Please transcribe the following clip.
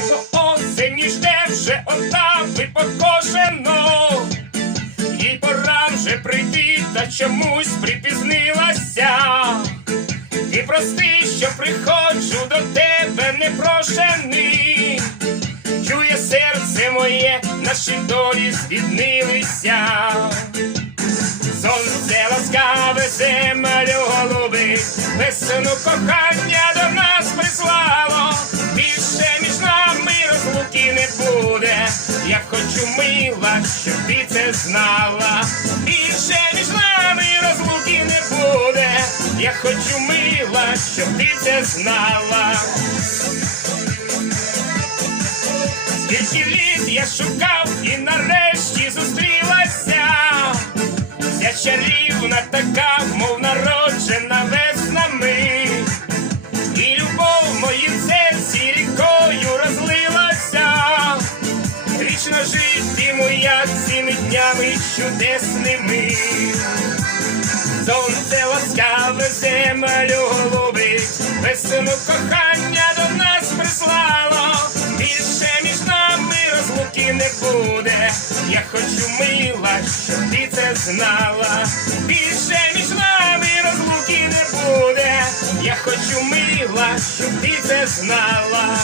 Небо осені жде вже отави покошено. Їй пора вже прийти, та чомусь припізнилася. Ти прости, що приходжу до тебе непрошений. Чує серце моє, наші долі звіднилися. Сонце ласкаве землю голубить, весну кохання до нас Я хочу мила, щоб ти це знала. Більше між нами розлуки не буде. Я хочу мила, щоб ти це знала. Скільки літ я шукав і нарешті зустрілася. Ця чарівна така, мов народжена Вічно житиму я цими днями чудесними. Сонце ласкаве землю голубить, весну кохання до нас прислало. Більше між нами розлуки не буде. Я хочу мила, щоб ти це знала. Більше між нами розлуки не буде. Я хочу мила, щоб ти це знала.